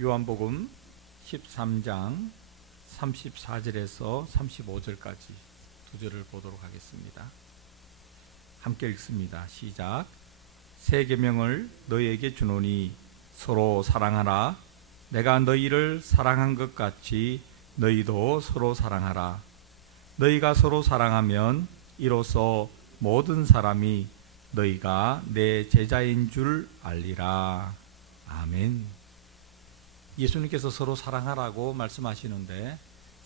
요한복음 13장 34절에서 35절까지 두 절을 보도록 하겠습니다. 함께 읽습니다. 시작. 새 계명을 너희에게 주노니 서로 사랑하라. 내가 너희를 사랑한 것 같이 너희도 서로 사랑하라. 너희가 서로 사랑하면 이로써 모든 사람이 너희가 내 제자인 줄 알리라. 아멘. 예수님께서 서로 사랑하라고 말씀하시는데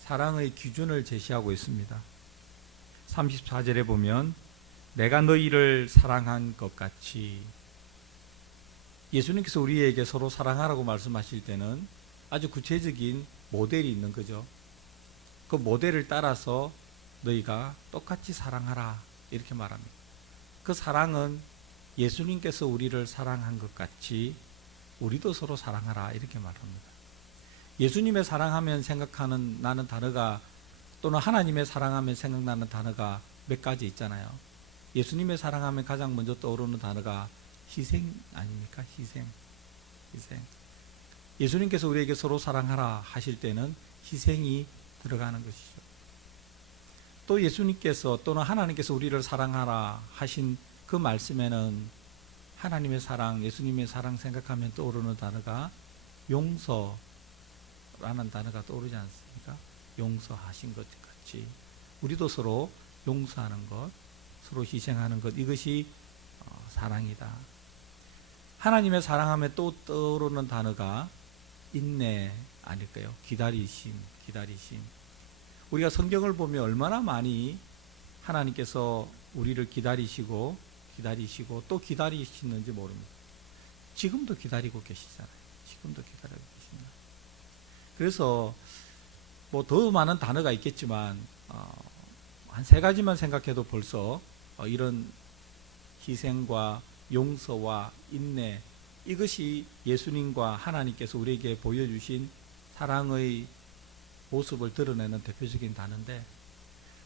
사랑의 기준을 제시하고 있습니다. 34절에 보면 내가 너희를 사랑한 것 같이, 예수님께서 우리에게 서로 사랑하라고 말씀하실 때는 아주 구체적인 모델이 있는 거죠. 그 모델을 따라서 너희가 똑같이 사랑하라 이렇게 말합니다. 그 사랑은 예수님께서 우리를 사랑한 것 같이 우리도 서로 사랑하라 이렇게 말합니다. 예수님의 사랑하면 생각하는 나는 단어가, 또는 하나님의 사랑하면 생각나는 단어가 몇 가지 있잖아요. 예수님의 사랑하면 가장 먼저 떠오르는 단어가 희생 아닙니까? 희생. 예수님께서 우리에게 서로 사랑하라 하실 때는 희생이 들어가는 것이죠. 또 예수님께서 또는 하나님께서 우리를 사랑하라 하신 그 말씀에는 하나님의 사랑, 예수님의 사랑 생각하면 떠오르는 단어가 용서라는 단어가 떠오르지 않습니까? 용서하신 것 같이 우리도 서로 용서하는 것, 서로 희생하는 것, 이것이 사랑이다. 하나님의 사랑하면 또 떠오르는 단어가 인내 아닐까요? 기다리심. 우리가 성경을 보면 얼마나 많이 하나님께서 우리를 기다리시고 또 기다리시는지 모릅니다. 지금도 기다리고 계시잖아요. 지금도 기다리고 계십니다. 그래서 뭐 더 많은 단어가 있겠지만 한 세 가지만 생각해도 벌써 이런 희생과 용서와 인내, 이것이 예수님과 하나님께서 우리에게 보여주신 사랑의 모습을 드러내는 대표적인 단어인데,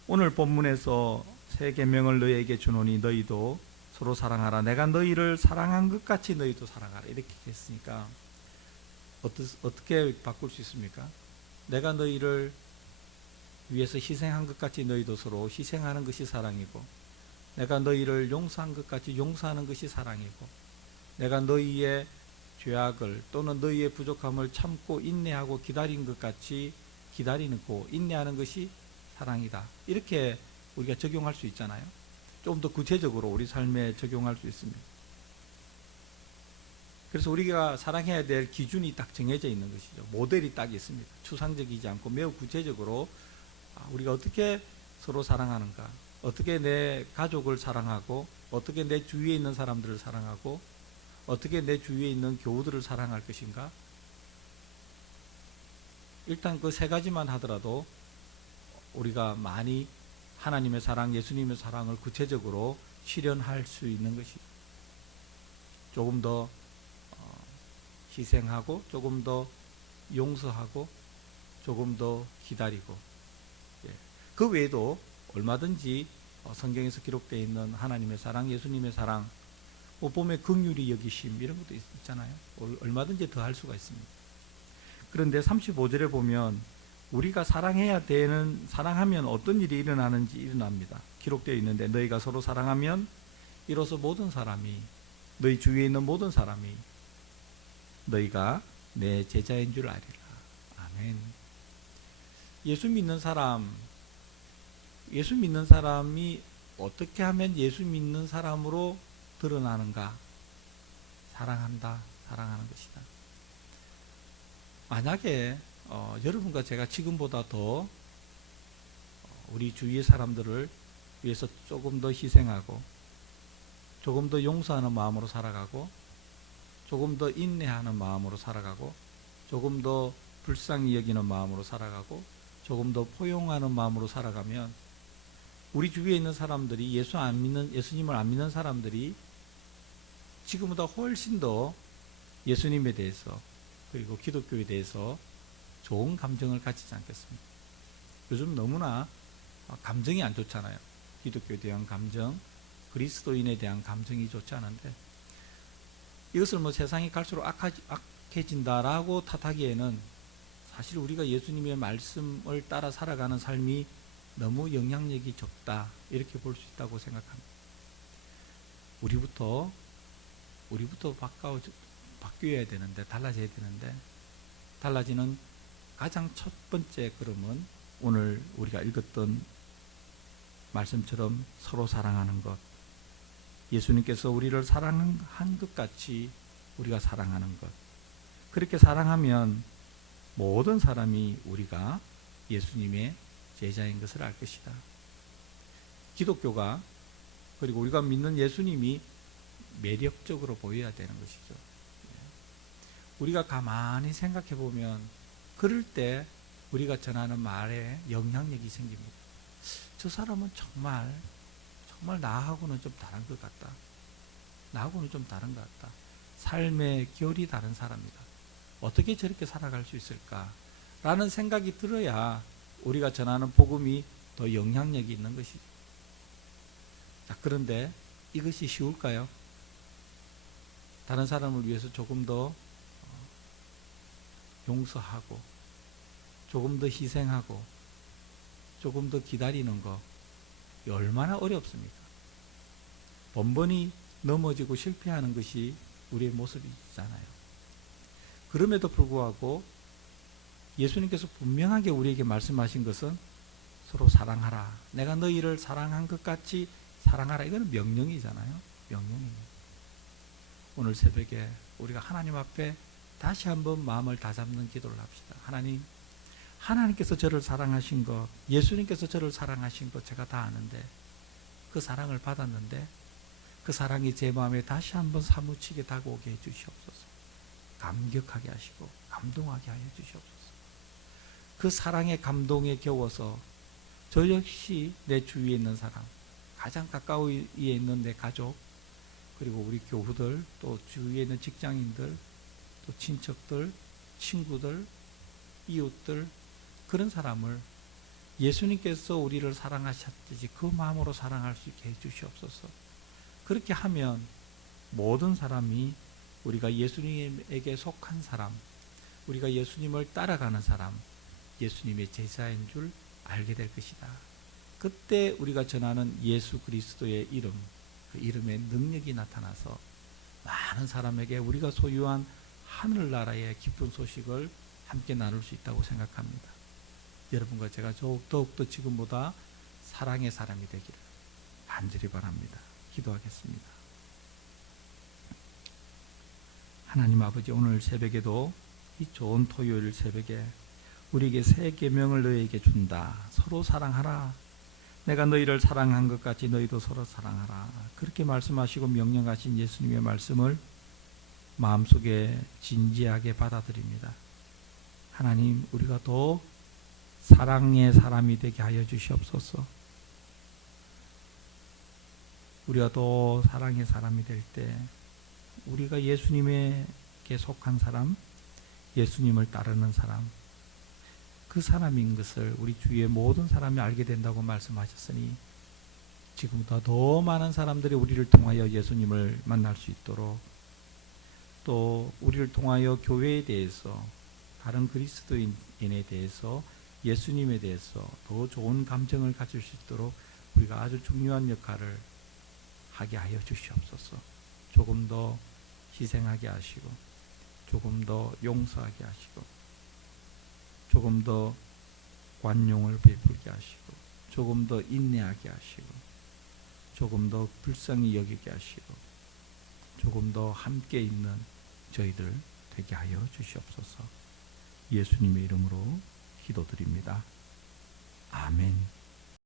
오늘 본문에서 새 계명을 너희에게 주노니 너희도 서로 사랑하라. 내가 너희를 사랑한 것 같이 너희도 사랑하라. 이렇게 했으니까 어떻게 바꿀 수 있습니까? 내가 너희를 위해서 희생한 것 같이 너희도 서로 희생하는 것이 사랑이고, 내가 너희를 용서한 것 같이 용서하는 것이 사랑이고, 내가 너희의 죄악을 또는 너희의 부족함을 참고 인내하고 기다린 것 같이 기다리는 고 인내하는 것이 사랑이다. 이렇게 우리가 적용할 수 있잖아요. 좀 더 구체적으로 우리 삶에 적용할 수 있습니다. 그래서 우리가 사랑해야 될 기준이 딱 정해져 있는 것이죠. 모델이 딱 있습니다. 추상적이지 않고 매우 구체적으로 우리가 어떻게 서로 사랑하는가, 어떻게 내 가족을 사랑하고, 어떻게 내 주위에 있는 사람들을 사랑하고, 어떻게 내 주위에 있는 교우들을 사랑할 것인가. 일단 그 세 가지만 하더라도 우리가 많이 하나님의 사랑, 예수님의 사랑을 구체적으로 실현할 수 있는 것이, 조금 더 희생하고, 조금 더 용서하고, 조금 더 기다리고, 그 외에도 얼마든지 성경에서 기록되어 있는 하나님의 사랑, 예수님의 사랑, 보면 긍휼히 여기심 이런 것도 있잖아요. 얼마든지 더 할 수가 있습니다. 그런데 35절에 보면 우리가 사랑하면 어떤 일이 일어납니다. 기록되어 있는데, 너희가 서로 사랑하면 이로써 모든 사람이, 너희 주위에 있는 모든 사람이 너희가 내 제자인 줄 알리라. 아멘. 예수 믿는 사람이 어떻게 하면 예수 믿는 사람으로 드러나는가? 사랑하는 것이다. 만약에 여러분과 제가 지금보다 더 우리 주위의 사람들을 위해서 조금 더 희생하고, 조금 더 용서하는 마음으로 살아가고, 조금 더 인내하는 마음으로 살아가고, 조금 더 불쌍히 여기는 마음으로 살아가고, 조금 더 포용하는 마음으로 살아가면 우리 주위에 있는 사람들이 예수님을 안 믿는 사람들이 지금보다 훨씬 더 예수님에 대해서, 그리고 기독교에 대해서 좋은 감정을 가지지 않겠습니까? 요즘 너무나 감정이 안 좋잖아요. 기독교에 대한 감정, 그리스도인에 대한 감정이 좋지 않은데, 이것을 세상이 갈수록 약해진다라고 탓하기에는 사실 우리가 예수님의 말씀을 따라 살아가는 삶이 너무 영향력이 적다, 이렇게 볼 수 있다고 생각합니다. 우리부터 바뀌어야 되는데, 달라져야 되는데, 달라지는 가장 첫 번째 걸음은 오늘 우리가 읽었던 말씀처럼 서로 사랑하는 것, 예수님께서 우리를 사랑한 것 같이 우리가 사랑하는 것. 그렇게 사랑하면 모든 사람이 우리가 예수님의 제자인 것을 알 것이다. 기독교가, 그리고 우리가 믿는 예수님이 매력적으로 보여야 되는 것이죠. 우리가 가만히 생각해 보면 그럴 때 우리가 전하는 말에 영향력이 생깁니다. 저 사람은 정말 나하고는 좀 다른 것 같다. 나하고는 좀 다른 것 같다. 삶의 결이 다른 사람이다. 어떻게 저렇게 살아갈 수 있을까? 라는 생각이 들어야 우리가 전하는 복음이 더 영향력이 있는 것이죠. 자, 그런데 이것이 쉬울까요? 다른 사람을 위해서 조금 더 용서하고, 조금 더 희생하고, 조금 더 기다리는 거 얼마나 어렵습니까? 번번이 넘어지고 실패하는 것이 우리의 모습이잖아요. 그럼에도 불구하고 예수님께서 분명하게 우리에게 말씀하신 것은 서로 사랑하라. 내가 너희를 사랑한 것 같이 사랑하라. 이거는 명령이잖아요. 명령입니다. 오늘 새벽에 우리가 하나님 앞에 다시 한번 마음을 다잡는 기도를 합시다. 하나님께서 저를 사랑하신 것, 예수님께서 저를 사랑하신 것 제가 다 아는데, 그 사랑을 받았는데 그 사랑이 제 마음에 다시 한번 사무치게 다가오게 해주시옵소서. 감격하게 하시고 감동하게 하여 주시옵소서. 그 사랑의 감동에 겨워서 저 역시 내 주위에 있는 사람, 가장 가까이에 있는 내 가족, 그리고 우리 교우들, 또 주위에 있는 직장인들, 또 친척들, 친구들, 이웃들, 그런 사람을 예수님께서 우리를 사랑하셨듯이 그 마음으로 사랑할 수 있게 해주시옵소서. 그렇게 하면 모든 사람이 우리가 예수님에게 속한 사람, 우리가 예수님을 따라가는 사람, 예수님의 제자인 줄 알게 될 것이다. 그때 우리가 전하는 예수 그리스도의 이름, 그 이름의 능력이 나타나서 많은 사람에게 우리가 소유한 하늘나라의 기쁜 소식을 함께 나눌 수 있다고 생각합니다. 여러분과 제가 더욱더 지금보다 사랑의 사람이 되기를 간절히 바랍니다. 기도하겠습니다. 하나님 아버지, 오늘 새벽에도 이 좋은 토요일 새벽에 우리에게 새 계명을 너희에게 준다. 서로 사랑하라. 내가 너희를 사랑한 것 같이 너희도 서로 사랑하라. 그렇게 말씀하시고 명령하신 예수님의 말씀을 마음속에 진지하게 받아들입니다. 하나님, 우리가 더 사랑의 사람이 되게 하여 주시옵소서. 우리가 더 사랑의 사람이 될 때 우리가 예수님에게 속한 사람, 예수님을 따르는 사람, 그 사람인 것을 우리 주위의 모든 사람이 알게 된다고 말씀하셨으니 지금보다 더 많은 사람들이 우리를 통하여 예수님을 만날 수 있도록, 또 우리를 통하여 교회에 대해서, 다른 그리스도인에 대해서, 예수님에 대해서 더 좋은 감정을 가질 수 있도록 우리가 아주 중요한 역할을 하게 하여 주시옵소서. 조금 더 희생하게 하시고, 조금 더 용서하게 하시고, 조금 더 관용을 베풀게 하시고, 조금 더 인내하게 하시고, 조금 더 불쌍히 여기게 하시고, 조금 더 함께 있는 저희들 되게 하여 주시옵소서. 예수님의 이름으로 기도드립니다. 아멘.